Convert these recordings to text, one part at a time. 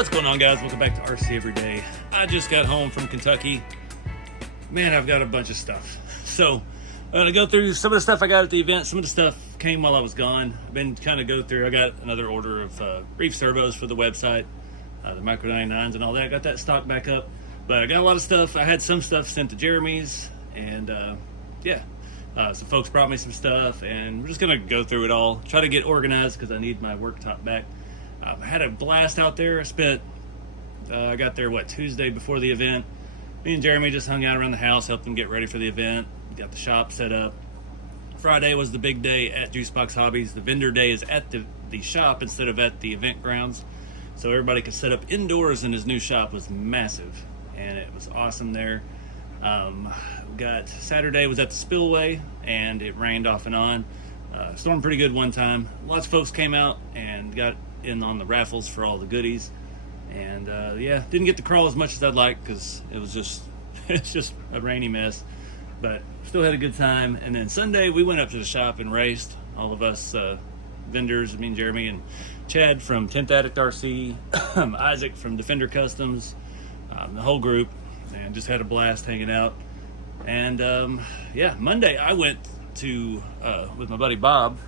What's going on, guys? Welcome back to RC Every Day. I just got home from Kentucky. Man, I've got a bunch of stuff. So I'm going to go through some of the stuff I got at the event. Some of the stuff came while I was gone. I've been kind of go through. I got another order of reef servos for the website, the Micro 99s and all that. I got that stock back up. But I got a lot of stuff. I had some stuff sent to Jeremy's. And some folks brought me some stuff. And we're just going to go through it all. Try to get organized because I need my worktop back. I had a blast out there. I got there, Tuesday before the event. Me and Jeremy just hung out around the house, helped them get ready for the event. Got the shop set up. Friday was the big day at Juicebox Hobbies. The vendor day is at the shop instead of at the event grounds. So everybody could set up indoors, and his new shop was massive. And it was awesome there. Got Saturday was at the spillway, and it rained off and on. Stormed pretty good one time. Lots of folks came out and got in on the raffles for all the goodies. And didn't get to crawl as much as I'd like because it's just a rainy mess. But still had a good time. And then Sunday we went up to the shop and raced. All of us vendors, me and Jeremy and Chad from 10th Addict RC, Isaac from Defender Customs, the whole group, and just had a blast hanging out. And Monday I went to with my buddy Bob,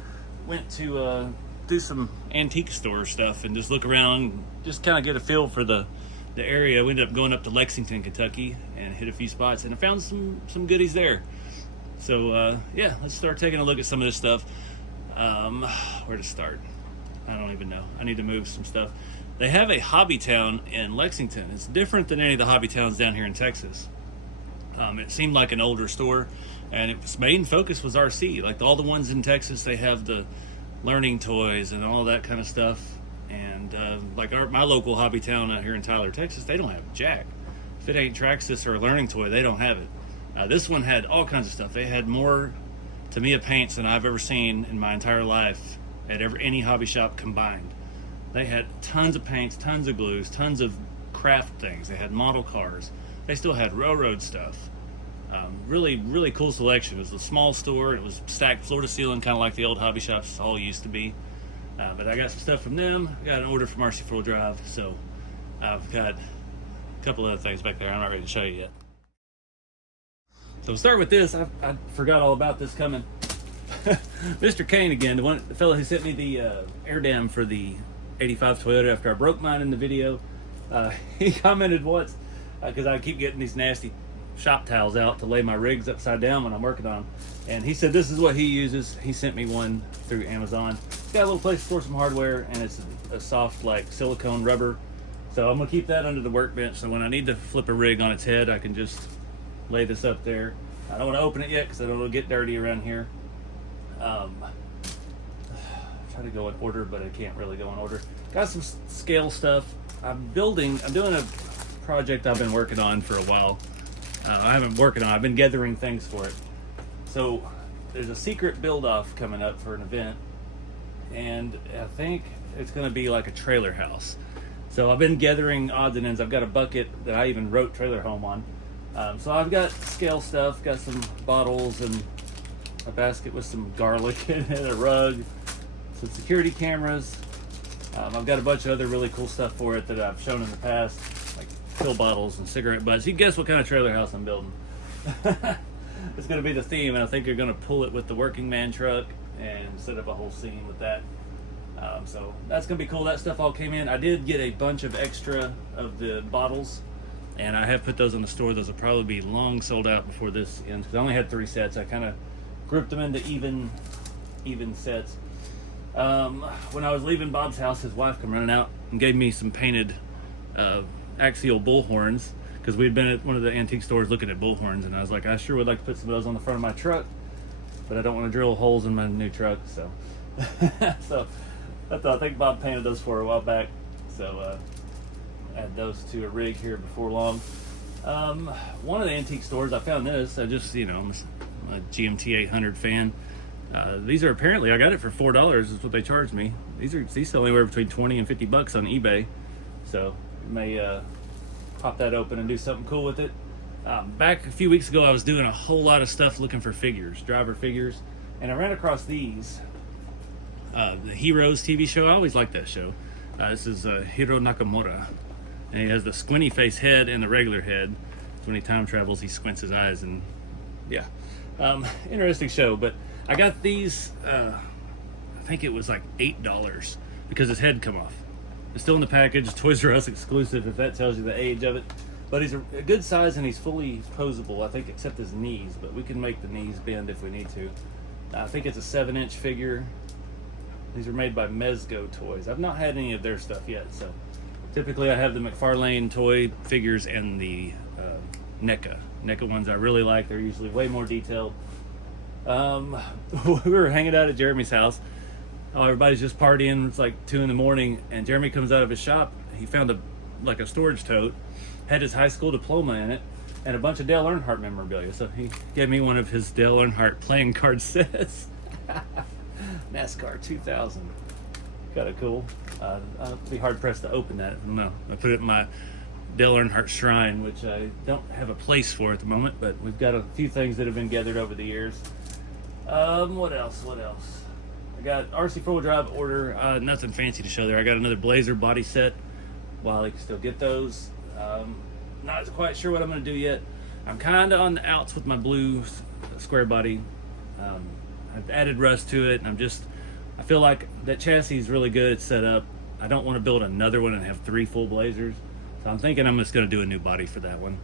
went to do some antique store stuff and just look around, just kind of get a feel for the area. We ended up going up to Lexington, Kentucky, and hit a few spots, and I found some goodies there. So let's start taking a look at some of this stuff. Where to start? I don't even know. I need to move some stuff. They have a hobby town in Lexington. It's different than any of the hobby towns down here in Texas. It seemed like an older store, and its main focus was RC. Like all the ones in Texas, they have the learning toys and all that kind of stuff. And my local hobby town out here in Tyler, Texas, they don't have jack. If it ain't Traxxas or a learning toy, they don't have it. This one had all kinds of stuff. They had more Tamiya paints than I've ever seen in my entire life at any hobby shop combined. They had tons of paints, tons of glues, tons of craft things. They had model cars. They still had railroad stuff. Really, really cool selection. It was a small store. It was stacked floor to ceiling, kind of like the old hobby shops all used to be. But I got some stuff from them. I got an order from RC Full Drive. So I've got a couple other things back there I'm not ready to show you yet. So we'll start with this. I forgot all about this coming. Mr. Kane again, the fellow who sent me the air dam for the 85 Toyota after I broke mine in the video. He commented once, because I keep getting these nasty shop towels out to lay my rigs upside down when I'm working on them. And he said this is what he uses. He sent me one through Amazon. It's got a little place to store some hardware, and it's a soft like silicone rubber. So I'm gonna keep that under the workbench, so when I need to flip a rig on its head, I can just lay this up there. I don't want to open it yet because I don't want to get dirty around here. Try to go in order, but I can't really go in order. Got some scale stuff. I'm doing a project I've been working on for a while. I've been gathering things for it. So there's a secret build-off coming up for an event, and I think it's going to be like a trailer house. So I've been gathering odds and ends. I've got a bucket that I even wrote trailer home on. So I've got scale stuff, got some bottles and a basket with some garlic in it, a rug, some security cameras. I've got a bunch of other really cool stuff for it that I've shown in the past, like pill bottles and cigarette butts. You can guess what kind of trailer house I'm building. It's going to be the theme, and I think you're going to pull it with the working man truck and set up a whole scene with that. So that's going to be cool. That stuff all came in. I did get a bunch of extra of the bottles, and I have put those in the store. Those will probably be long sold out before this ends, because I only had 3 sets. I kind of grouped them into even sets. When I was leaving Bob's house, his wife came running out and gave me some painted axial bull horns, because we'd been at one of the antique stores looking at bull horns, and I was like, I sure would like to put some of those on the front of my truck, but I don't want to drill holes in my new truck. So so I think Bob painted those for a while back. So add those to a rig here before long. One of the antique stores, I found this. I'm a GMT 800 fan. These are apparently, I got it for $4 is what they charged me. These sell anywhere between 20 and 50 bucks on eBay. So you may pop that open and do something cool with it. Back a few weeks ago, I was doing a whole lot of stuff looking for figures, driver figures, and I ran across these. The Heroes TV show. I always liked that show. This is Hiro Nakamura, and he has the squinty face head and the regular head. When he time travels, he squints his eyes, and yeah, interesting show. But I got these. I think it was like $8 because his head come off. It's still in the package, Toys R Us exclusive, if that tells you the age of it. But he's a good size and he's fully posable, I think, except his knees. But we can make the knees bend if we need to. I think it's a 7-inch figure. These are made by Mezco Toys. I've not had any of their stuff yet, so typically I have the McFarlane toy figures and the NECA. NECA ones I really like. They're usually way more detailed. We were hanging out at Jeremy's house. Oh, everybody's just partying. It's like 2 in the morning, and Jeremy comes out of his shop. He found a storage tote, had his high school diploma in it, and a bunch of Dale Earnhardt memorabilia. So he gave me one of his Dale Earnhardt playing card sets. NASCAR 2000. Kind of cool. I'd be hard pressed to open that. No, I put it in my Dale Earnhardt shrine, which I don't have a place for at the moment, but we've got a few things that have been gathered over the years. What else? I got RC 4-wheel drive order. Nothing fancy to show there. I got another Blazer body set while I can still get those. Not quite sure what I'm going to do yet. I'm kind of on the outs with my blue square body. I've added rust to it, and I feel like that chassis is really good. It's set up. I don't want to build another one and have 3 full Blazers. So I'm thinking I'm just going to do a new body for that one.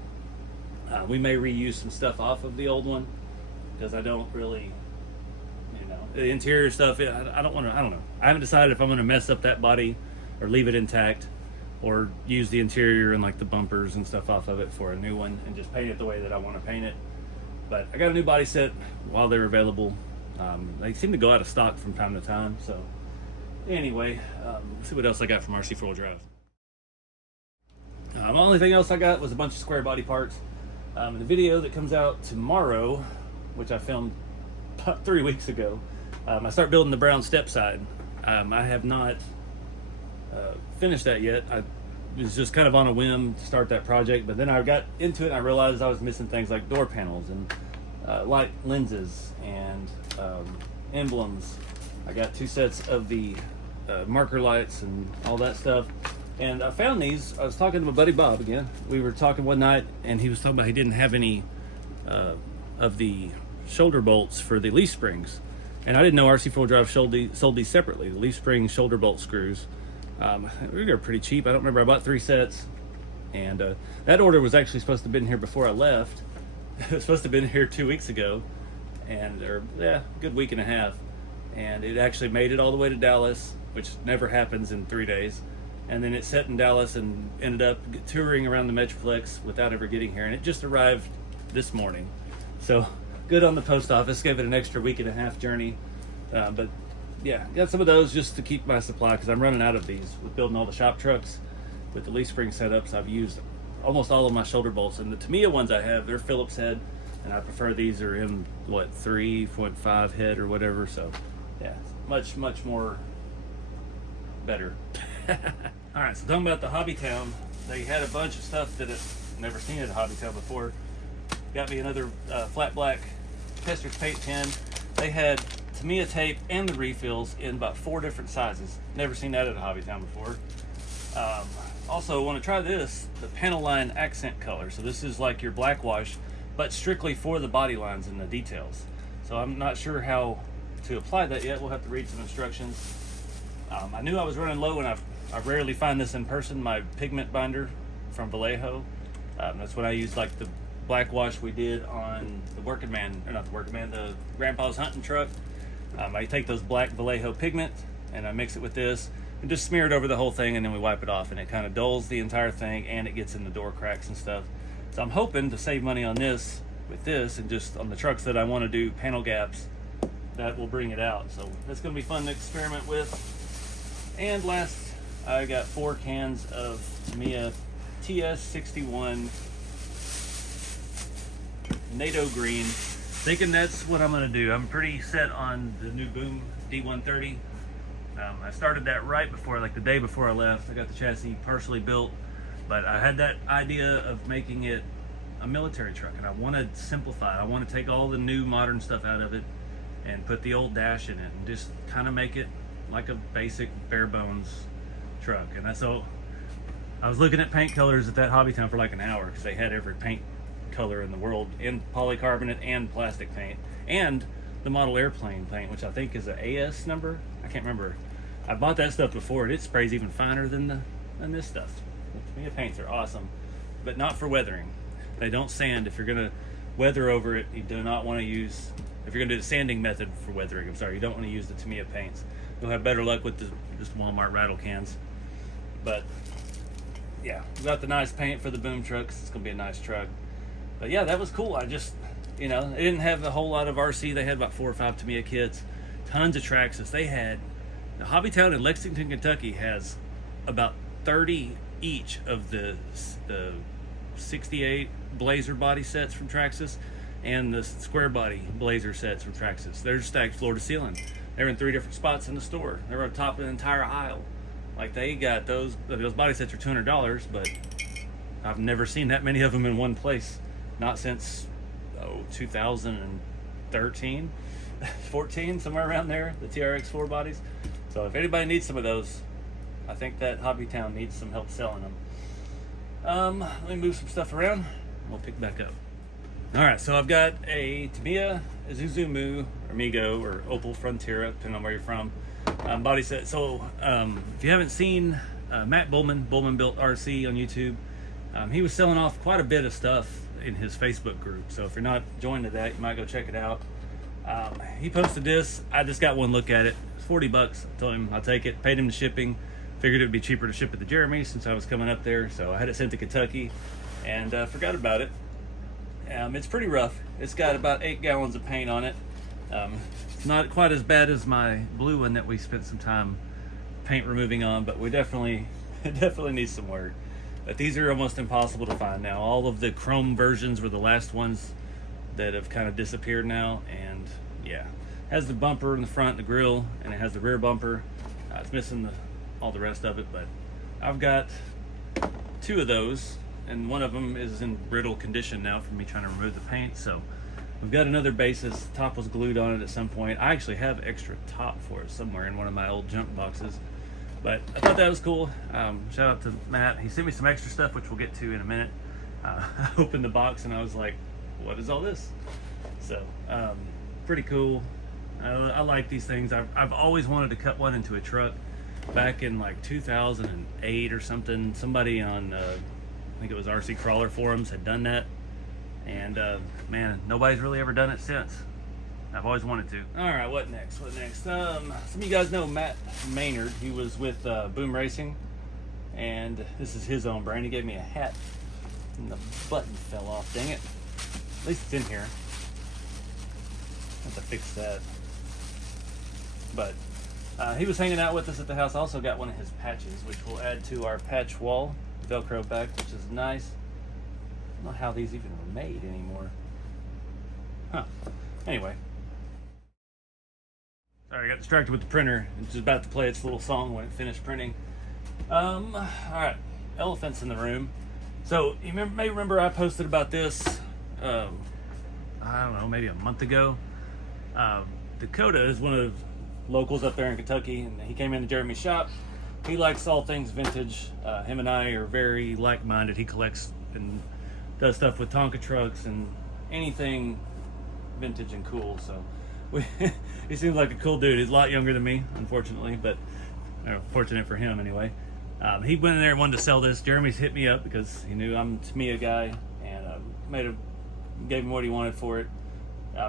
We may reuse some stuff off of the old one because I don't really, the interior stuff. I don't know. I haven't decided if I'm going to mess up that body or leave it intact, or use the interior and like the bumpers and stuff off of it for a new one and just paint it the way that I want to paint it. But I got a new body set while they're available. They seem to go out of stock from time to time. So anyway, let's see what else I got from RC 4-wheel drive. The only thing else I got was a bunch of square body parts. The video that comes out tomorrow, which I filmed about 3 weeks ago, I start building the brown step side. I have not finished that yet. I was just kind of on a whim to start that project, but then I got into it and I realized I was missing things like door panels and light lenses and emblems. I got 2 sets of the marker lights and all that stuff. And I found these. I was talking to my buddy Bob again. We were talking one night, and he was talking about he didn't have any of the shoulder bolts for the leaf springs. And I didn't know RC 4-wheel drive sold these separately, the leaf spring shoulder bolt screws. They're pretty cheap. I don't remember. I bought 3 sets. And that order was actually supposed to have been here before I left. It was supposed to have been here 2 weeks ago. A good week and a half. And it actually made it all the way to Dallas, which never happens in 3 days. And then it set in Dallas and ended up touring around the Metroplex without ever getting here. And it just arrived this morning. So good on the post office. Gave it an extra week and a half journey. But yeah, got some of those just to keep my supply because I'm running out of these with building all the shop trucks. With the leaf spring setups, I've used almost all of my shoulder bolts. And the Tamiya ones I have, they're Phillips head. And I prefer these are in, 3.5 head or whatever. So yeah, much more better. All right, so talking about the Hobby Town, they had a bunch of stuff that I've never seen at a Hobby Town before. Got me another flat black Chester's paint pen. They had Tamiya tape and the refills in about 4 different sizes. Never seen that at a Hobby Town before. Also, want to try this, the panel line accent color. So this is like your black wash, but strictly for the body lines and the details. So I'm not sure how to apply that yet. We'll have to read some instructions. I knew I was running low, and I rarely find this in person, my pigment binder from Vallejo. That's what I use, like the black wash we did on the the Grandpa's hunting truck. I take those black Vallejo pigment and I mix it with this and just smear it over the whole thing, and then we wipe it off, and it kind of dulls the entire thing and it gets in the door cracks and stuff. So I'm hoping to save money on this with this, and just on the trucks that I want to do panel gaps, that will bring it out. So that's going to be fun to experiment with. And last, I got 4 cans of Tamiya TS61 NATO green. Thinking that's what I'm gonna do. I'm pretty set on the new Boom D130. I started that right before, like the day before I left. I got the chassis partially built, but I had that idea of making it a military truck, and I want to simplify it. I want to take all the new modern stuff out of it and put the old dash in it and just kind of make it like a basic bare bones truck. And so I was looking at paint colors at that Hobby Town for like an hour because they had every paint color in the world in polycarbonate and plastic paint, and the model airplane paint, which I think is an AS number. I can't remember. I bought that stuff before, and it sprays even finer than this stuff. The Tamiya paints are awesome, but not for weathering. They don't sand. If you're gonna weather over it, you do not want to use. If you're gonna do the sanding method for weathering, I'm sorry, you don't want to use the Tamiya paints. You'll have better luck with the just Walmart rattle cans. But yeah, we got the nice paint for the boom trucks. It's gonna be a nice truck. But yeah, that was cool. I just, they didn't have a whole lot of RC. They had about 4 or 5 Tamiya kits, tons of Traxxas. They had, the Hobby Town in Lexington, Kentucky has about 30 each of the 68 Blazer body sets from Traxxas and the square body Blazer sets from Traxxas. They're stacked floor to ceiling. They're in 3 different spots in the store. They're on top of the entire aisle. Like, they got those body sets are $200, but I've never seen that many of them in one place. Not since 2013, 14, somewhere around there, the TRX 4 bodies. So if anybody needs some of those, I think that Hobby Town needs some help selling them. Let me move some stuff around. We'll pick back up. All right, so I've got a Tamiya Isuzu or Migo or Opel Frontera, depending on where you're from, body set. So if you haven't seen Matt Bullman Built RC on YouTube, he was selling off quite a bit of stuff in his Facebook group. So if you're not joined to that, you might go check it out. He posted this. I just got one look at it. It's $40. I told him I'll take it. Paid him the shipping. Figured it would be cheaper to ship it to Jeremy since I was coming up there. So I had it sent to Kentucky and forgot about it. It's pretty rough. It's got about 8 gallons of paint on it. It's not quite as bad as my blue one that we spent some time paint removing on, but we definitely needs some work. But these are almost impossible to find now. All of the chrome versions were the last ones that have kind of disappeared now. And yeah, it has the bumper in the front, the grill, and it has the rear bumper. It's missing all the rest of it, but I've got 2 of those, and one of them is in brittle condition now from me trying to remove the paint. So we've got another basis. The top was glued on it at some point. I actually have extra top for it somewhere in one of my old junk boxes. But I thought that was cool. Shout out to Matt. He sent me some extra stuff, which we'll get to in a minute. I opened the box and I was like, what is all this? So, pretty cool. I like these things. I've always wanted to cut one into a truck. Back in like 2008 or something, somebody on, I think it was RC Crawler forums had done that. And man, nobody's really ever done it since. I've always wanted to. All right, what next? Some of you guys know Matt Maynard. He was with Boom Racing, and this is his own brand. He gave me a hat, and the button fell off. Dang it! At least it's in here. Have to fix that. But he was hanging out with us at the house. I also got one of his patches, which we'll add to our patch wall, Velcro back, which is nice. I don't know how these even were made anymore. Huh. Anyway. Sorry, I got distracted with the printer. It was just about to play its little song when it finished printing. All right, elephants in the room. So you may remember I posted about this, I don't know, maybe a month ago. Dakota is one of the locals up there in Kentucky, and he came into Jeremy's shop. He likes all things vintage. Him and I are very like-minded. He collects and does stuff with Tonka trucks and anything vintage and cool. So he seems like a cool dude. He's a lot younger than me, unfortunately, but fortunate for him anyway. He went in there and wanted to sell this. Jeremy's hit me up because he knew I'm a Tamiya guy, and gave him what he wanted for it.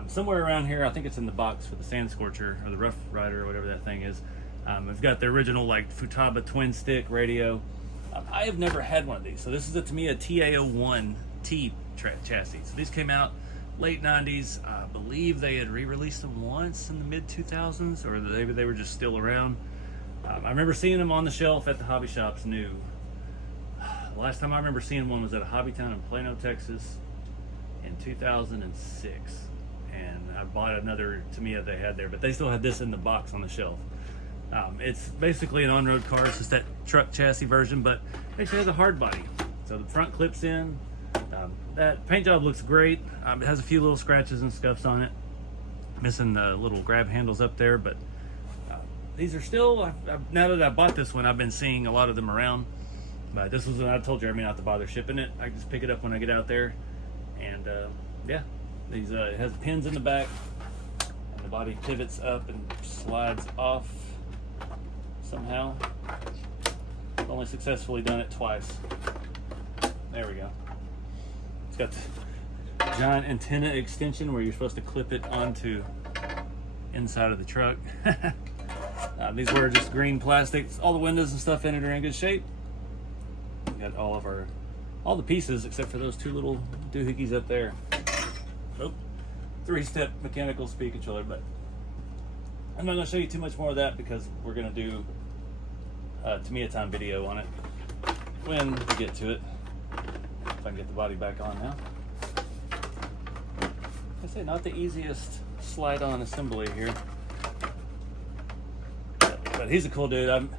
Somewhere around here, I think it's in the box for the Sand Scorcher or the Rough Rider or whatever that thing is. I've got the original like Futaba twin stick radio. I have never had one of these. So this is a Tamiya TA01T chassis. So these came out late 90s. I believe they had re-released them once in the mid 2000s, or maybe they were just still around. I remember seeing them on the shelf at the hobby shops new. The last time I remember seeing one was at a Hobby Town in Plano, Texas in 2006. And I bought another Tamiya they had there, but they still had this in the box on the shelf. It's basically an on-road car. It's just that truck chassis version, but it actually has a hard body. So the front clips in. That paint job looks great. It has a few little scratches and scuffs on it. Missing the little grab handles up there, but these are still, now that I bought this one, I've been seeing a lot of them around. But this was when I told Jeremy not to bother shipping it. I just pick it up when I get out there. And yeah, these it has pins in the back, and the body pivots up and slides off somehow. I've only successfully done it twice. There we go. It's got the giant antenna extension where you're supposed to clip it onto inside of the truck. These were just green plastics. All the windows and stuff in it are in good shape. We got all the pieces except for those two little doohickeys up there. Oh, 3-step mechanical speed controller, but I'm not going to show you too much more of that because we're going to do a Tamiya time video on it when we get to it. If I can get the body back on now. Like I say, not the easiest slide on assembly here. But he's a cool dude.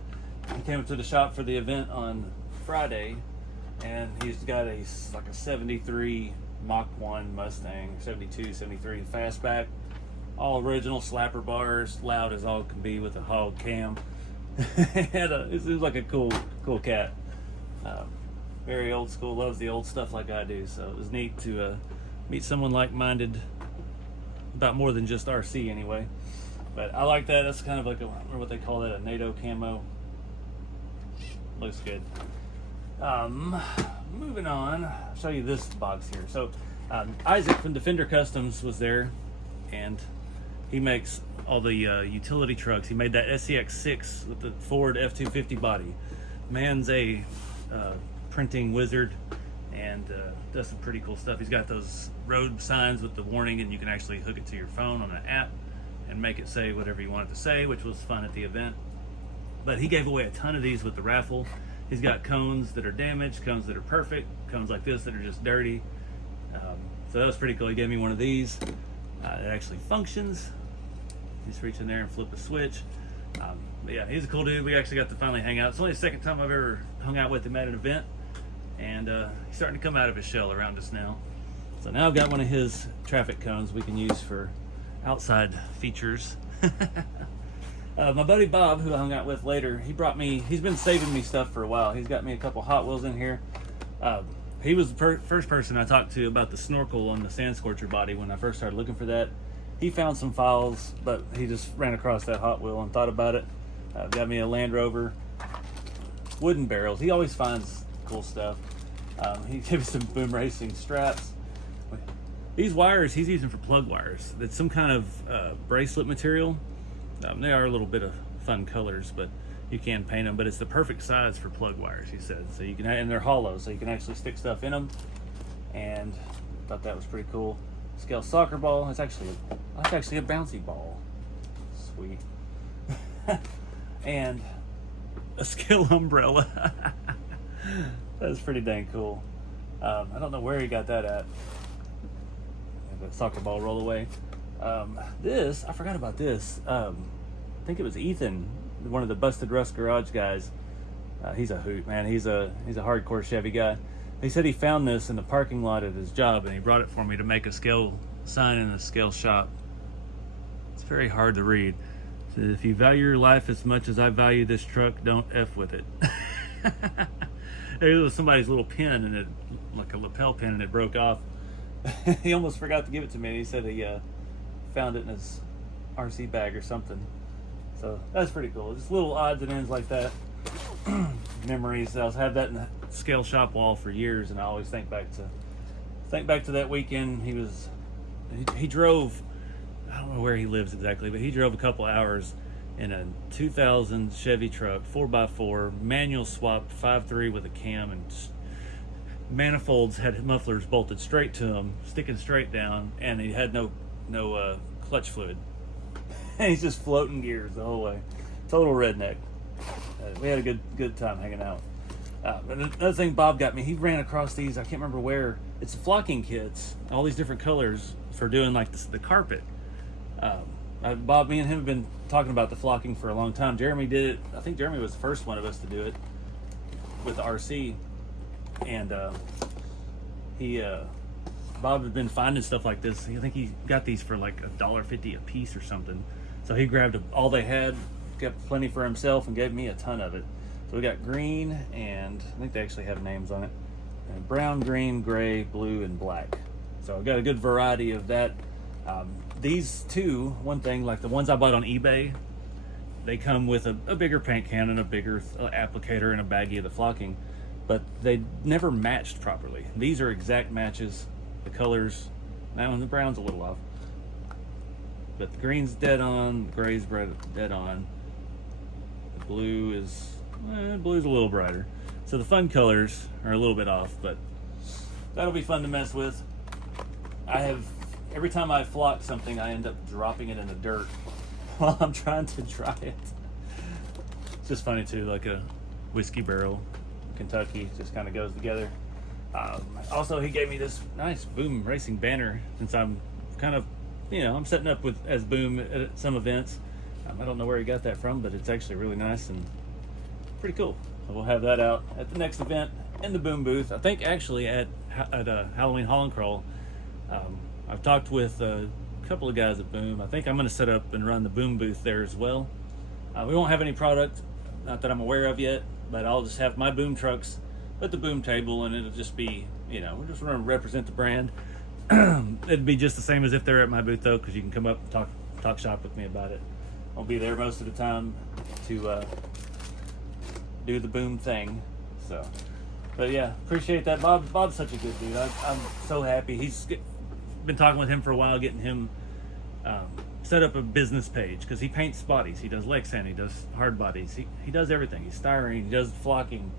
He came up to the shop for the event on Friday, and he's got a 73 Mach 1 Mustang, 72, 73 fastback, all original slapper bars, loud as all can be with a hog cam. It was like a cool cat. Very old school, loves the old stuff like I do, so it was neat to meet someone like-minded about more than just RC anyway. But I like that. That's kind of like I don't know what they call that, a NATO camo. Looks good. Moving on, I'll show you this box here. So Isaac from Defender Customs was there, and he makes all the utility trucks. He made that SCX6 with the Ford F-250 body. Man's a printing wizard, and does some pretty cool stuff. He's got those road signs with the warning, and you can actually hook it to your phone on an app and make it say whatever you want it to say, which was fun at the event. But he gave away a ton of these with the raffle. He's got cones that are damaged, cones that are perfect, cones like this that are just dirty. So that was pretty cool. He gave me one of these. It actually functions. Just reach in there and flip a switch. But yeah, he's a cool dude. We actually got to finally hang out. It's only the second time I've ever hung out with him at an event. And he's starting to come out of his shell around us now. So now I've got one of his traffic cones we can use for outside features. My buddy Bob, who I hung out with later, he's been saving me stuff for a while. He's got me a couple Hot Wheels in here. He was the first person I talked to about the snorkel on the Sand Scorcher body when I first started looking for that. He found some files, but he just ran across that Hot Wheel and thought about it. Got me a Land Rover, wooden barrels. He always finds cool stuff. He gave me some Boom Racing straps. These wires he's using for plug wires. That's some kind of bracelet material. They are a little bit of fun colors, but you can paint them. But it's the perfect size for plug wires, he said. So you can, and they're hollow, so you can actually stick stuff in them. And I thought that was pretty cool. Scale soccer ball. That's actually a bouncy ball. Sweet. And a scale umbrella. That's pretty dang cool. I don't know where he got that at. The soccer ball roll away. This, I forgot about this. I think it was Ethan, one of the Busted Rust Garage guys. He's a hoot, man. He's a hardcore Chevy guy. He said he found this in the parking lot at his job, and he brought it for me to make a scale sign in a scale shop. It's very hard to read. It says, if you value your life as much as I value this truck, don't F with it. There was somebody's little pin, and it, like a lapel pin, and it broke off. He almost forgot to give it to me, and he said he found it in his RC bag or something. So that's pretty cool. Just little odds and ends like that. Memories. I'll have that in the scale shop wall for years, and I always think back to that weekend. He drove, I don't know where he lives exactly, but he drove a couple hours in a 2000 Chevy truck, 4x4, manual swap, 5.3 with a cam, and manifolds had mufflers bolted straight to them, sticking straight down, and he had no clutch fluid. And he's just floating gears the whole way. Total redneck. We had a good time hanging out. But another thing Bob got me, he ran across these, I can't remember where, it's flocking kits, all these different colors for doing like the carpet. Bob, me and him have been talking about the flocking for a long time. Jeremy did it. I think Jeremy was the first one of us to do it with the RC. And Bob had been finding stuff like this. I think he got these for like $1.50 a piece or something. So he grabbed all they had, kept plenty for himself and gave me a ton of it. So we got green, and I think they actually have names on it, and brown, green, gray, blue, and black. So I've got a good variety of that. These two, one thing, like the ones I bought on eBay, they come with a bigger paint can and a bigger applicator and a baggie of the flocking, but they never matched properly. These are exact matches. The colors, now the brown's a little off, but the green's dead on, the gray's dead on. The blue is, blue's a little brighter. So the fun colors are a little bit off, but that'll be fun to mess with. Every time I flock something, I end up dropping it in the dirt while I'm trying to dry it. It's just funny too, like a whiskey barrel, Kentucky, just kind of goes together. Also, he gave me this nice Boom racing banner, since I'm kind of, I'm setting up as Boom at some events. I don't know where he got that from, but it's actually really nice and pretty cool. So we'll have that out at the next event in the Boom booth. I think actually at Halloween Haul and Crawl. I've talked with a couple of guys at Boom. I think I'm going to set up and run the Boom booth there as well. We won't have any product, not that I'm aware of yet, but I'll just have my Boom trucks at the Boom table, and it'll just be, we're just going to represent the brand. It'd be just the same as if they're at my booth though, because you can come up and talk shop with me about it. I'll be there most of the time to do the Boom thing. So, but yeah, appreciate that. Bob's such a good dude. I'm so happy. He's been talking with him for a while, getting him set up a business page, because he paints bodies. He does Lexan, he does hard bodies, he does everything. He's styrene, he does flocking.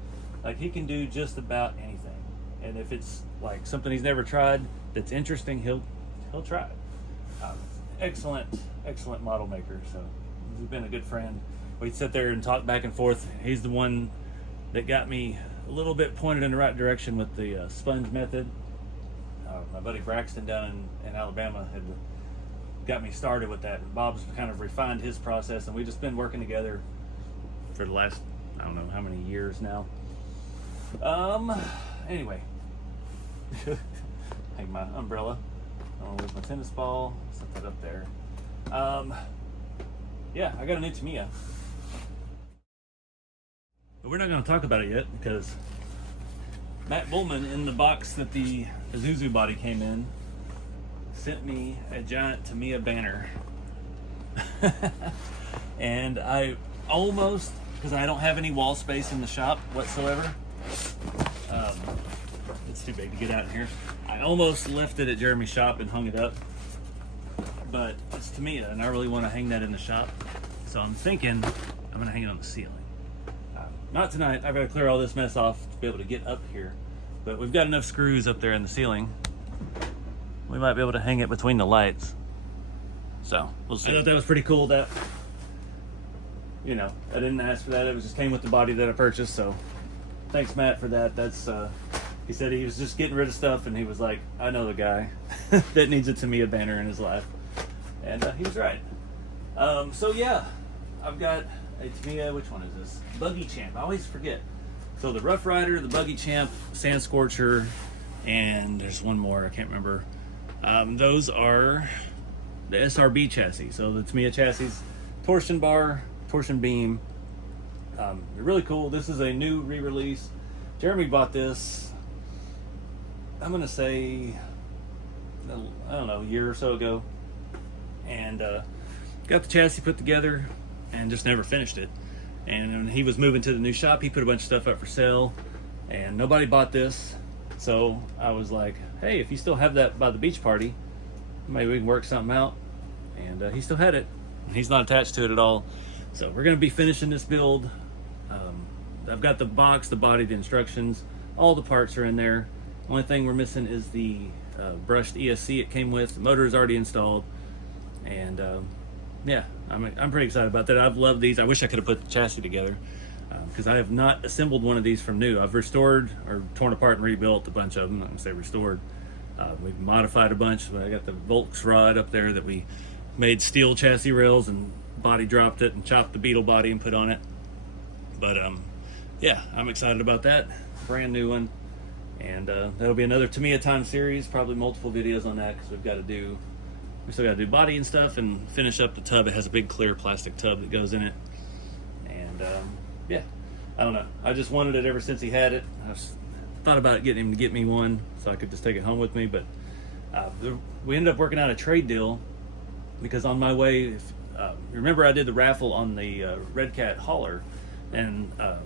Like, he can do just about anything. And if it's like something he's never tried that's interesting, he'll try it. Excellent model maker. So he's been a good friend. We'd sit there and talk back and forth. He's the one that got me a little bit pointed in the right direction with the sponge method. My buddy Braxton down in Alabama had got me started with that. And Bob's kind of refined his process, and we've just been working together for the last, I don't know how many years now. Anyway, hang my umbrella. I don't lose my tennis ball. Set that up there. Yeah, I got a new Tamiya. But we're not going to talk about it yet, because Matt Bullman, in the box that the Isuzu body came in, sent me a giant Tamiya banner. And I almost, because I don't have any wall space in the shop whatsoever, it's too big to get out in here. I almost left it at Jeremy's shop and hung it up, but it's Tamiya, and I really want to hang that in the shop. So I'm thinking I'm going to hang it on the ceiling. Not tonight. I've got to clear all this mess off to be able to get up here, but we've got enough screws up there in the ceiling. We might be able to hang it between the lights. So we'll see. I thought that was pretty cool. That, I didn't ask for that. It just came with the body that I purchased. So thanks, Matt, for that. That's he said he was just getting rid of stuff, and he was like, I know the guy that needs a Tamiya banner in his life. And he was right. So yeah, I've got a Tamiya. Which one is this? Buggy Champ. I always forget. So the Rough Rider, the Buggy Champ, Sand Scorcher, and there's one more, I can't remember. Those are the SRB chassis. So the Tamiya chassis, torsion bar, torsion beam. They're really cool. This is a new re-release. Jeremy bought this, I'm gonna say, I don't know, a year or so ago, and got the chassis put together and just never finished it. And when he was moving to the new shop, he put a bunch of stuff up for sale, and nobody bought this. So I was like, hey, if you still have that by the beach party, maybe we can work something out. And he still had it. He's not attached to it at all. So we're going to be finishing this build. I've got the box, the body, the instructions. All the parts are in there. Only thing we're missing is the brushed ESC it came with. The motor is already installed. And yeah, I'm pretty excited about that. I've loved these. I wish I could have put the chassis together, because I have not assembled one of these from new. I've restored or torn apart and rebuilt a bunch of them. I'm gonna say restored. We've modified a bunch. I got the Volks rod up there that we made steel chassis rails and body dropped it and chopped the Beetle body and put on it. But yeah, I'm excited about that. Brand new one. And that'll be another Tamiya time series, probably multiple videos on that, because we still got to do body and stuff and finish up the tub. It has a big clear plastic tub that goes in it. yeah, I don't know. I just wanted it ever since he had it. I thought about getting him to get me one so I could just take it home with me, but we ended up working out a trade deal because on my way, remember I did the raffle on the Red Cat hauler, and a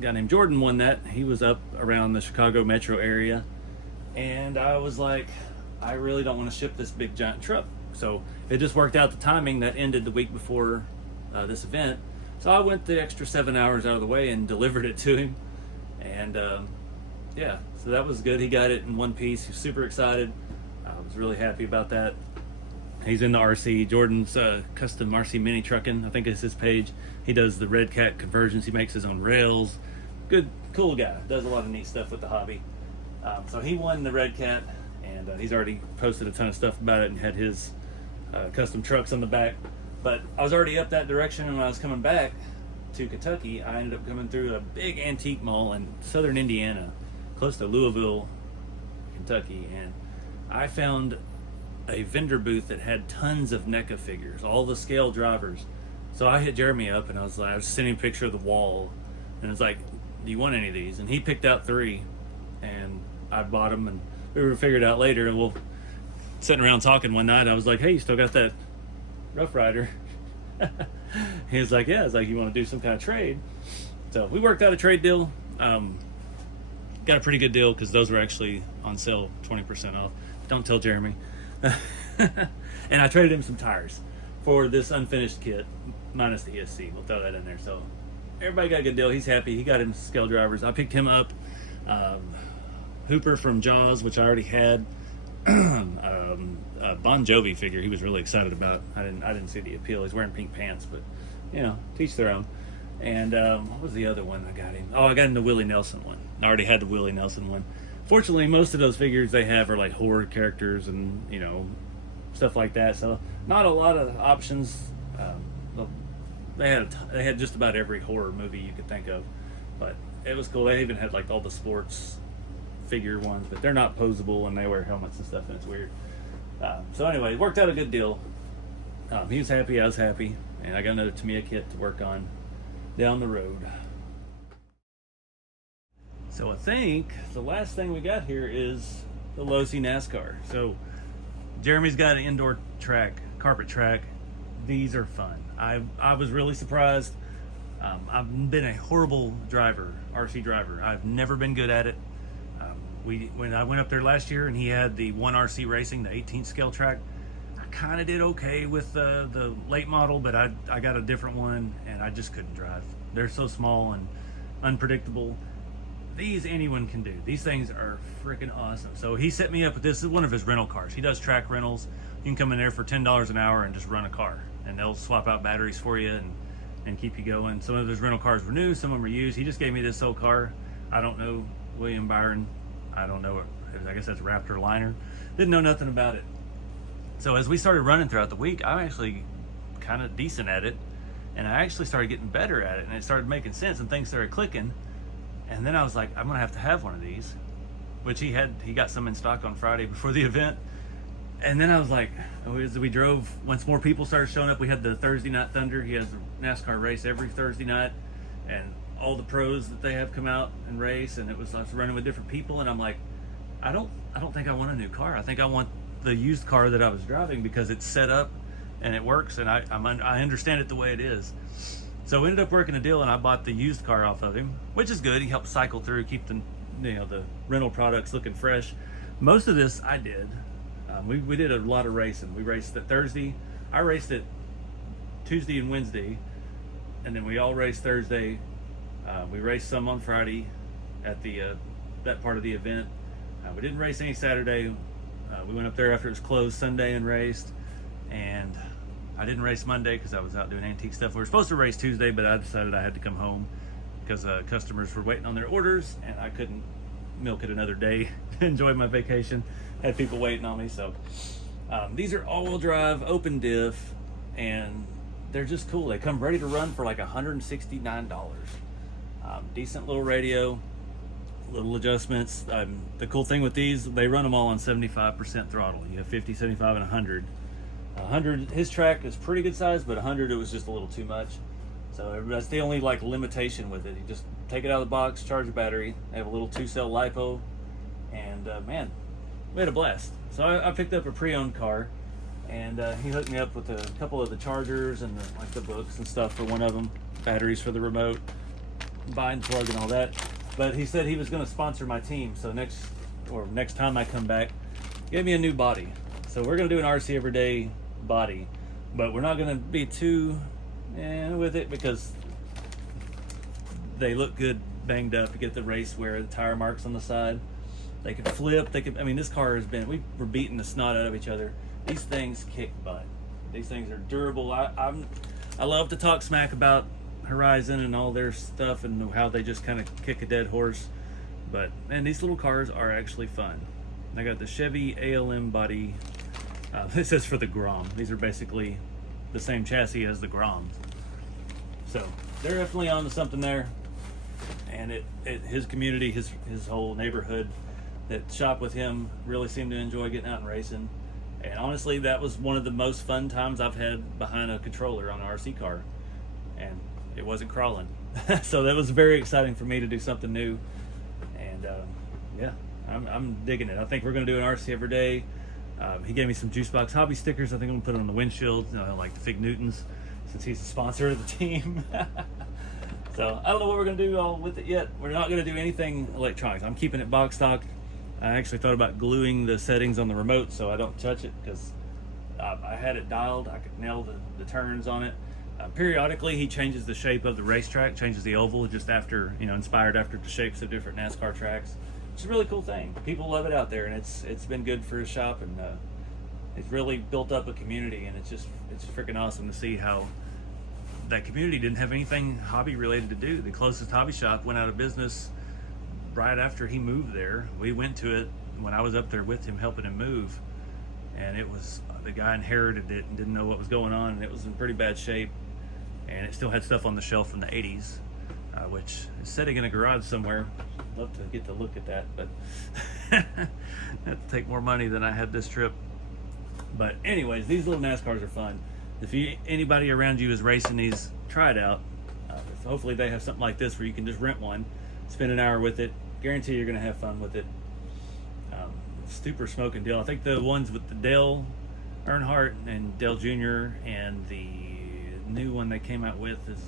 guy named Jordan won that. He was up around the Chicago metro area, and I was like, I really don't want to ship this big giant truck. So it just worked out the timing that ended the week before this event. So I went the extra 7 hours out of the way and delivered it to him. And yeah, so that was good. He got it in one piece. He was super excited. I was really happy about that. He's in the RC. Jordan's custom RC mini trucking, I think is his page. He does the Red Cat conversions. He makes his own rails. Good, cool guy. Does a lot of neat stuff with the hobby. So he won the Red Cat, and he's already posted a ton of stuff about it and had his custom trucks on the back. But I was already up that direction, and when I was coming back to Kentucky, I ended up coming through a big antique mall in southern Indiana, close to Louisville, Kentucky, and I found a vendor booth that had tons of NECA figures, all the scale drivers. So I hit Jeremy up, and I was sending a picture of the wall, and I was like, do you want any of these? And he picked out 3, and I bought them, and we were figured out later, and we'll sitting around talking one night. I was like, hey, you still got that Rough Rider? He was like, yeah. I was like, you want to do some kind of trade? So we worked out a trade deal. Got a pretty good deal because those were actually on sale 20% off. Don't tell Jeremy. And I traded him some tires for this unfinished kit minus the ESC. We'll throw that in there. So everybody got a good deal. He's happy. He got him scale drivers. I picked him up Hooper from Jaws, which I already had. Bon Jovi figure he was really excited about. I didn't see the appeal. He's wearing pink pants, but you know, teach their own. And what was the other one I got him? Oh, I got him the Willie Nelson one. I already had the Willie Nelson one. Fortunately, most of those figures they have are like horror characters and, you know, stuff like that. So not a lot of options. They had just about every horror movie you could think of, but it was cool. They even had like all the sports figure ones, but they're not posable and they wear helmets and stuff, and it's weird. So anyway, it worked out a good deal. He was happy, I was happy, and I got another Tamiya kit to work on down the road. So I think the last thing we got here is the Losi NASCAR. So Jeremy's got an indoor track, carpet track. These are fun. I was really surprised. I've been a horrible driver, RC driver. I've never been good at it. When I went up there last year and he had the 1RC Racing, the 18th scale track, I kind of did okay with the late model, but I got a different one and I just couldn't drive. They're so small and unpredictable. These anyone can do. These things are freaking awesome. So he set me up with this. This is one of his rental cars. He does track rentals. You can come in there for $10 an hour and just run a car, and they'll swap out batteries for you and keep you going. Some of those rental cars were new, some of them were used. He just gave me this old car. I don't know William Byron. I don't know. I guess that's Raptor liner. Didn't know nothing about it. So as we started running throughout the week, I'm actually kind of decent at it, and I actually started getting better at it, and it started making sense and things started clicking. And then I was like, I'm gonna have to have one of these, which he got some in stock on Friday before the event. And then I was like, as we drove, once more people started showing up, we had the Thursday Night Thunder. He has a NASCAR race every Thursday night, and all the pros that they have come out and race. And I was running with different people, and I'm like, I don't think I want a new car. I think I want the used car that I was driving because it's set up and it works, and I understand it the way it is. So we ended up working a deal, and I bought the used car off of him, which is good. He helped cycle through, keep the rental products looking fresh. Most of this I did. We did a lot of racing. We raced it Thursday. I raced it Tuesday and Wednesday, and then we all raced Thursday. We raced some on Friday at that part of the event. We didn't race any Saturday. We went up there after it was closed Sunday and raced, and I didn't race Monday because I was out doing antique stuff. We were supposed to race Tuesday, but I decided I had to come home because customers were waiting on their orders, and I couldn't milk it another day to enjoy my vacation. Had people waiting on me. So these are all-wheel drive, open diff, and they're just cool. They come ready to run for like $169. Decent little radio, little adjustments. The cool thing with these, they run them all on 75% throttle. You have 50, 75, and 100. 100, his track is pretty good size, but 100 it was just a little too much. So that's the only like limitation with it. You just take it out of the box, charge the battery. They have a little 2-cell LiPo, and man, we had a blast. So I picked up a pre-owned car, and he hooked me up with a couple of the chargers and the books and stuff for one of them, batteries for the remote, bind plug and all that. But he said he was going to sponsor my team. So next time I come back, give me a new body. So we're going to do an RC Everyday body, but we're not going to be too with it because they look good banged up. You get the race wear, the tire marks on the side. They could flip. I mean, this car has been, we were beating the snot out of each other. These things kick butt. These things are durable. I love to talk smack about Horizon and all their stuff and how they just kind of kick a dead horse. But man, these little cars are actually fun. I got the Chevy ALM body. This is for the Grom. These are basically the same chassis as the Groms. So they're definitely onto something there. And his community, his whole neighborhood that shop with him really seemed to enjoy getting out and racing. And honestly, that was one of the most fun times I've had behind a controller on an RC car. And it wasn't crawling. So that was very exciting for me to do something new. And yeah, I'm digging it. I think we're going to do an RC every day. He gave me some Juicebox Hobby stickers. I think I'm going to put it on the windshield, like the Fig Newtons, since he's the sponsor of the team. So I don't know what we're going to do all with it yet. We're not going to do anything electronics. I'm keeping it box stock. I actually thought about gluing the settings on the remote so I don't touch it, because I had it dialed. I could nail the turns on it. Periodically, he changes the shape of the racetrack, changes the oval just after, inspired after the shapes of different NASCAR tracks. It's a really cool thing. People love it out there, and it's been good for his shop, and it's really built up a community, and it's freaking awesome to see how that community didn't have anything hobby related to do. The closest hobby shop went out of business right after he moved there. We went to it when I was up there with him, helping him move, and it was, the guy inherited it and didn't know what was going on, and it was in pretty bad shape, and it still had stuff on the shelf from the 80s, which is sitting in a garage somewhere. I'd love to get to look at that, but that'd take more money than I had this trip. But anyways, these little NASCARs are fun. If anybody around you is racing these, try it out. Hopefully they have something like this where you can just rent one, spend an hour with it. Guarantee you're going to have fun with it. Super smoking deal. I think the ones with the Dale Earnhardt and Dale Jr. and the new one they came out with is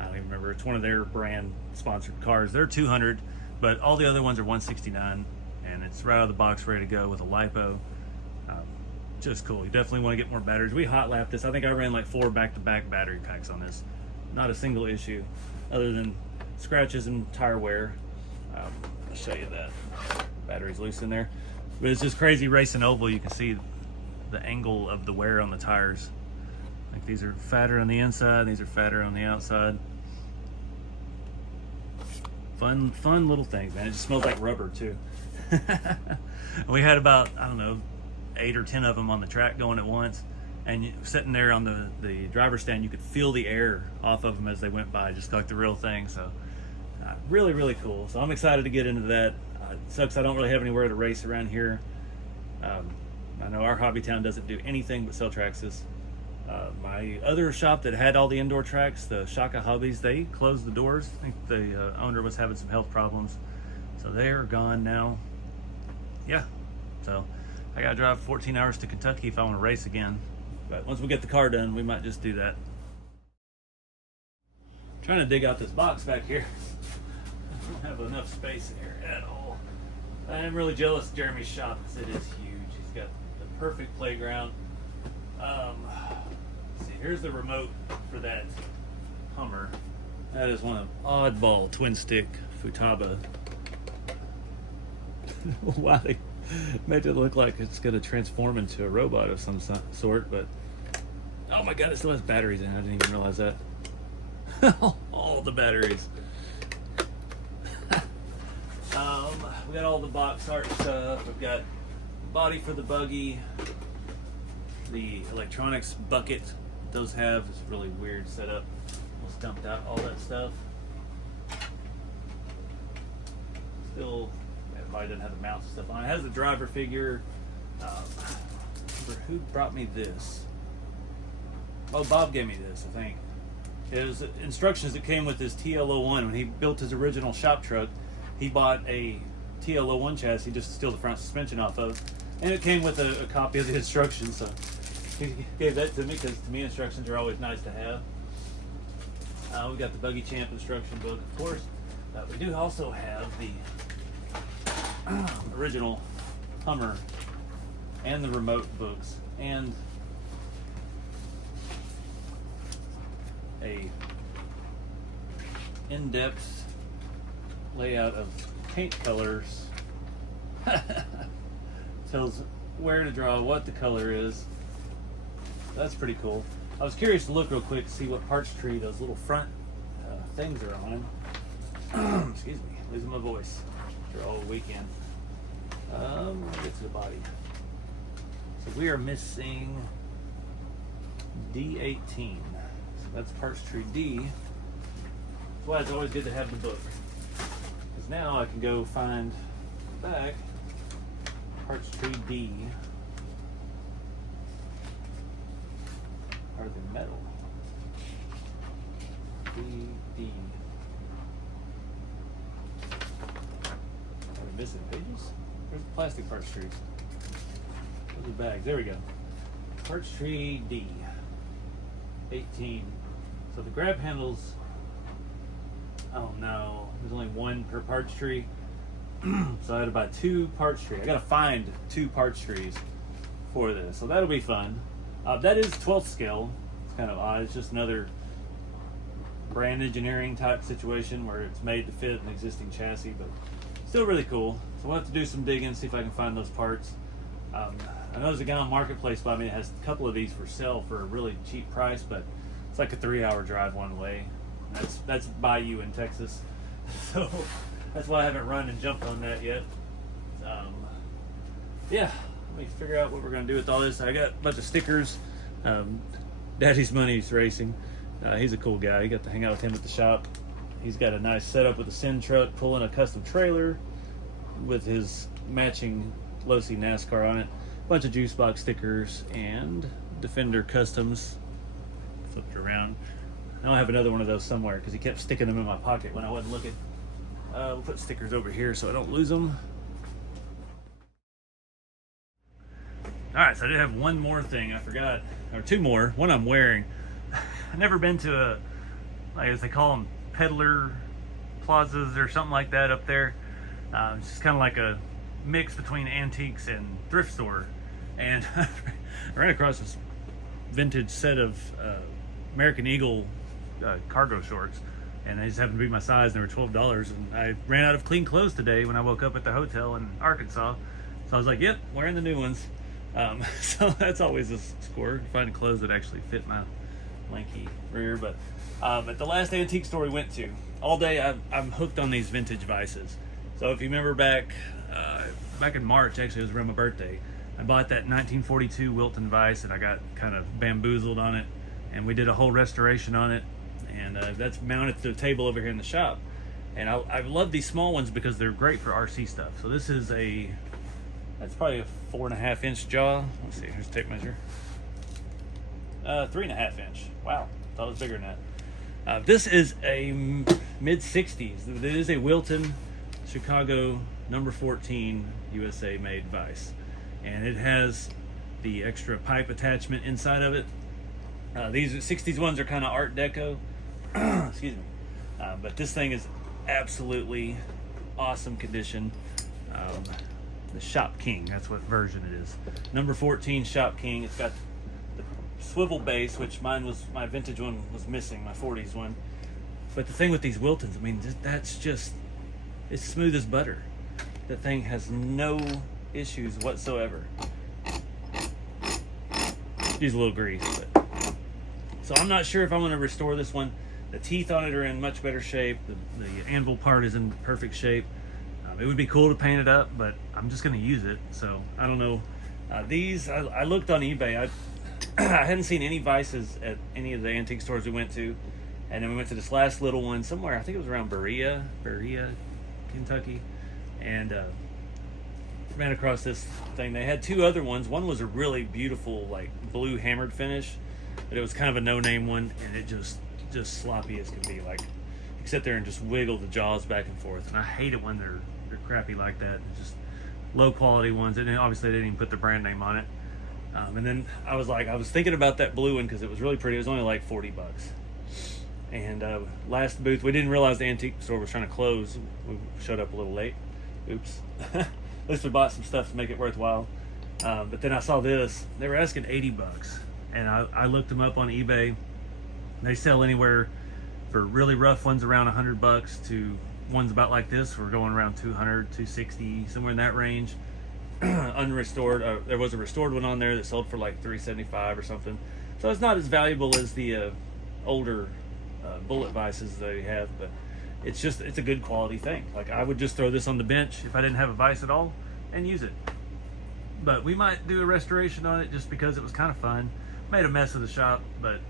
I don't even remember. It's one of their brand sponsored cars. They're 200, but all the other ones are 169, and it's right out of the box, ready to go with a LiPo. Just cool. You definitely want to get more batteries. We hot lapped this. I think I ran like 4 back-to-back battery packs on this. Not a single issue other than scratches and tire wear. I'll show you that. Battery's loose in there. But it's just crazy racing oval. You can see the angle of the wear on the tires. Like these are fatter on the inside, these are fatter on the outside. Fun little things, man. It just smells like rubber too. We had about, I don't know, 8 or 10 of them on the track going at once, and sitting there on the driver's stand, you could feel the air off of them as they went by, just like the real thing. So really cool. So I'm excited to get into that. It sucks I don't really have anywhere to race around here. I know our hobby town doesn't do anything but sell Traxxas. My other shop that had all the indoor tracks, the Shaka Hobbies, they closed the doors. I think the owner was having some health problems, so they're gone now. Yeah, so I gotta drive 14 hours to Kentucky if I want to race again. But once we get the car done, we might just do that. I'm trying to dig out this box back here. I don't have enough space here at all. I am really jealous of Jeremy's shop because it is huge. He's got the perfect playground. Let's see, here's the remote for that Hummer. That is one of oddball twin stick Futaba. Wow, they made it look like it's going to transform into a robot of some sort, but oh my god, it still has batteries in it. I didn't even realize that. All the batteries. We got all the box art stuff. We've got body for the buggy, the electronics bucket those have. It's a really weird setup. Almost dumped out all that stuff. Still, it probably doesn't have the mounts and stuff on it. It has the driver figure. Remember who brought me this? Oh, Bob gave me this, I think. It was instructions that came with his TL01. When he built his original shop truck, he bought a TL01 chassis just to steal the front suspension off of, and it came with a copy of the instructions. So he gave that to me because to me instructions are always nice to have. We got the Buggy Champ instruction book, of course. We do also have the original Hummer and the remote books, and a in-depth layout of paint colors. Tells where to draw, what the color is. That's pretty cool. I was curious to look real quick to see what parts tree those little front things are on. Excuse me, losing my voice for all weekend. I'll get to the body. So we are missing D18. So that's parts tree D. That's why it's always good to have the book. Because now I can go find the back parts tree D. Are the metal? D. Are we missing pages? Where's the plastic parts trees? Those are bags. There we go. Parts tree D. 18. So the grab handles. Oh no, there's only one per parts tree. So I had to buy 2 parts trees. I gotta find 2 parts trees for this. So that'll be fun. That is 12th scale. It's kind of odd. It's just another brand engineering type situation where it's made to fit an existing chassis, but still really cool. So we'll have to do some digging, see if I can find those parts. I know there's a guy on Marketplace by me that has a couple of these for sale for a really cheap price, but it's like a 3-hour drive one way. That's by you in Texas. So that's why I haven't run and jumped on that yet. Yeah, let me figure out what we're going to do with all this. I got a bunch of stickers. Daddy's Money's Racing. He's a cool guy. You got to hang out with him at the shop. He's got a nice setup with a Sin truck, pulling a custom trailer with his matching Losi NASCAR on it. A bunch of juice box stickers and Defender Customs. Flip it around. I don't have another one of those somewhere because he kept sticking them in my pocket when I wasn't looking. We'll put stickers over here so I don't lose them. Alright, so I did have one more thing I forgot, or 2 more. One I'm wearing. I've never been to a, I guess they call them peddler plazas or something like that up there. It's just kind of like a mix between antiques and thrift store. And I ran across this vintage set of American Eagle cargo shorts, and they just happened to be my size, and they were $12. And I ran out of clean clothes today when I woke up at the hotel in Arkansas, so I was like, yep, wearing the new ones. So that's always a score, finding clothes that actually fit my lanky rear. But at the last antique store we went to, all day I'm hooked on these vintage vices. So if you remember back in March, actually it was around my birthday, I bought that 1942 Wilton vise, and I got kind of bamboozled on it, and we did a whole restoration on it, and that's mounted to the table over here in the shop. And I love these small ones because they're great for RC stuff. So this is that's probably a 4.5 inch jaw. Let's see, here's a tape measure. 3.5 inch. Wow, thought it was bigger than that. This is a mid 60s. It is a Wilton Chicago number 14 USA made vise, and it has the extra pipe attachment inside of it. These 60s ones are kind of Art Deco. Excuse me. But this thing is absolutely awesome condition. The Shop King, that's what version it is. Number 14 Shop King. It's got the swivel base, which my vintage one was missing, my 40s one. But the thing with these Wiltons, I mean, that's just, it's smooth as butter. That thing has no issues whatsoever. Use a little grease, but. So I'm not sure if I'm going to restore this one. The teeth on it are in much better shape. The anvil part is in perfect shape. It would be cool to paint it up, but I'm just going to use it. So I don't know. These, I looked on eBay. I hadn't seen any vices at any of the antique stores we went to. And then we went to this last little one somewhere. I think it was around Berea, Kentucky. And ran across this thing. They had 2 other ones. One was a really beautiful, like, blue hammered finish. But it was kind of a no-name one, and it just just sloppy as can be. Like, you sit there and just wiggle the jaws back and forth, and I hate it when they're crappy like that. It's just low quality ones, and obviously they didn't even put the brand name on it. And then I was thinking about that blue one because it was really pretty. It was only like $40. And last booth, we didn't realize the antique store was trying to close. We showed up a little late. Oops. At least we bought some stuff to make it worthwhile. But then I saw this. They were asking $80, and I looked them up on eBay. They sell anywhere for really rough ones around $100 to ones about like this. We're going around 200, 260, somewhere in that range. Unrestored. There was a restored one on there that sold for like $375 or something. So it's not as valuable as the older bullet vices they have, but it's a good quality thing. Like, I would just throw this on the bench if I didn't have a vise at all and use it. But we might do a restoration on it just because it was kind of fun. Made a mess of the shop, but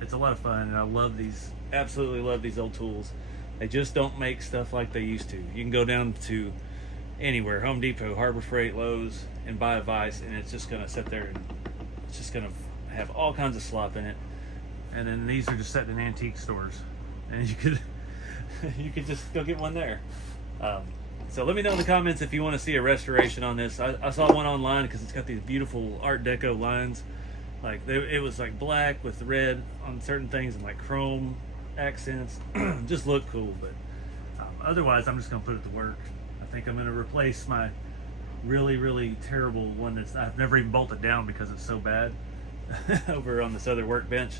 it's a lot of fun, and I love these, absolutely love these old tools. They just don't make stuff like they used to. You can go down to anywhere, Home Depot, Harbor Freight, Lowe's, and buy a vise, and it's just gonna sit there and it's just gonna have all kinds of slop in it. And then these are just set in antique stores, and you could just go get one there. So let me know in the comments if you want to see a restoration on this. I saw one online because it's got these beautiful Art Deco lines. Like, it was like black with red on certain things and like chrome accents. Just looked cool, but otherwise I'm just gonna put it to work. I think I'm gonna replace my really terrible one I've never even bolted down because it's so bad over on this other workbench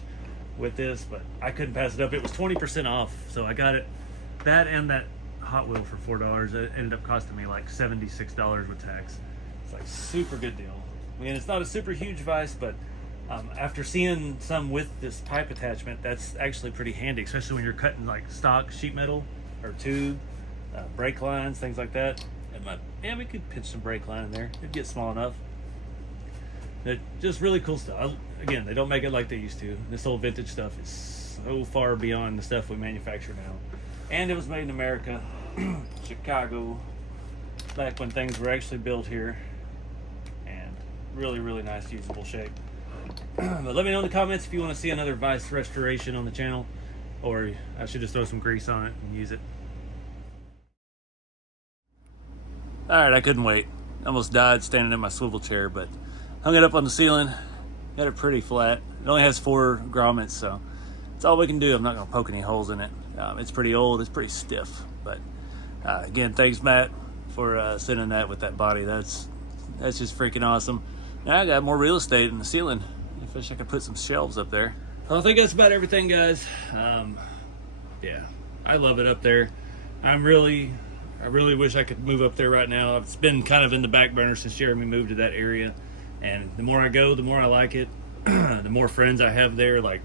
with this, but I couldn't pass it up. It was 20% off, so I got it, that and that Hot Wheel for $4. It ended up costing me like $76 with tax. It's like super good deal. I mean, it's not a super huge vise, but after seeing some with this pipe attachment, that's actually pretty handy, especially when you're cutting like stock sheet metal or tube, brake lines, things like that. And we could pinch some brake line in there. It'd get small enough. They're just really cool stuff. Again, they don't make it like they used to. This old vintage stuff is so far beyond the stuff we manufacture now. And it was made in America, Chicago, back when things were actually built here. And really nice, usable shape. But let me know in the comments if you want to see another vise restoration on the channel, or I should just throw some grease on it and use it. Alright, I couldn't wait. Almost died standing in my swivel chair, but hung it up on the ceiling. Got it pretty flat. It only has 4 grommets, so it's all we can do. I'm not going to poke any holes in it. It's pretty old. It's pretty stiff. But again, thanks, Matt, for sending that with that body. That's just freaking awesome. Now I got more real estate in the ceiling. I wish I could put some shelves up there. Well, I think that's about everything, guys. Yeah, I love it up there. I really wish I could move up there right now. It's been kind of in the back burner since Jeremy moved to that area. And the more I go, the more I like it. The more friends I have there. Like,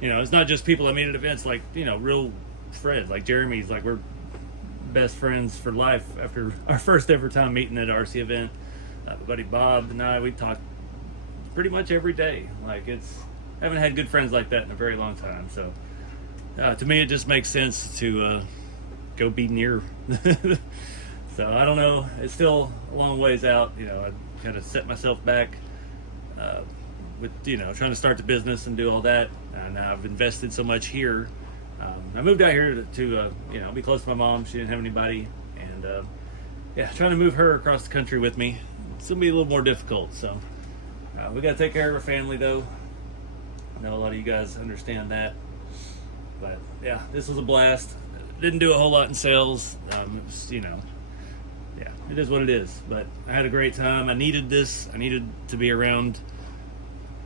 you know, it's not just people I meet at events, like, you know, real friends. Like Jeremy's, like, we're best friends for life after our first ever time meeting at an RC event. My buddy Bob and I, we talk pretty much every day. Like, I haven't had good friends like that in a very long time. So to me, it just makes sense to go be near. So I don't know, it's still a long ways out. You know, I kind of set myself back with, you know, trying to start the business and do all that, and I've invested so much here. I moved out here to you know, be close to my mom. She didn't have anybody, and yeah, trying to move her across the country with me, it's gonna be a little more difficult. So we got to take care of our family, though. I know a lot of you guys understand that, but yeah, this was a blast. Didn't do a whole lot in sales. It was, you know, yeah, it is what it is. But I had a great time. I needed this. I needed to be around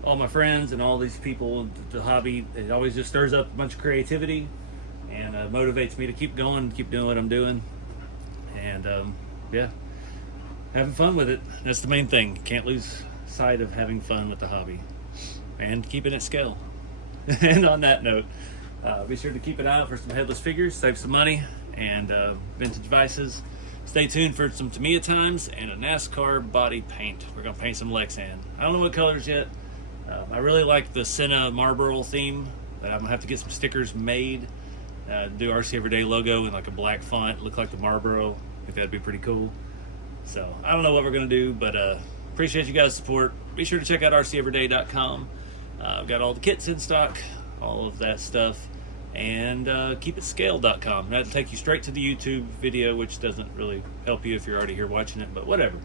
all my friends and all these people. The hobby, it always just stirs up a bunch of creativity and motivates me to keep going, keep doing what I'm doing. And yeah, having fun with it. That's the main thing. Can't lose sight of having fun with the hobby and keeping it scale. And on that note, be sure to keep an eye out for some headless figures, save some money, and vintage vices. Stay tuned for some Tamiya times and a NASCAR body paint. We're going to paint some Lexan. I don't know what colors yet. I really like the Senna Marlboro theme. I'm going to have to get some stickers made. Do RC Everyday logo in like a black font. Look like the Marlboro. I think that'd be pretty cool. So I don't know what we're going to do, but appreciate you guys' support. Be sure to check out rceveryday.com. I've got all the kits in stock, all of that stuff. and keepitscaled.com. That'll take you straight to the YouTube video, which doesn't really help you if you're already here watching it, but whatever.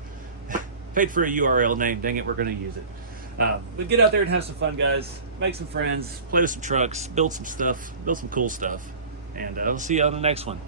Paid for a URL name, dang it, we're going to use it. But get out there and have some fun, guys. Make some friends, play with some trucks, build some stuff, build some cool stuff. And I'll see you on the next one.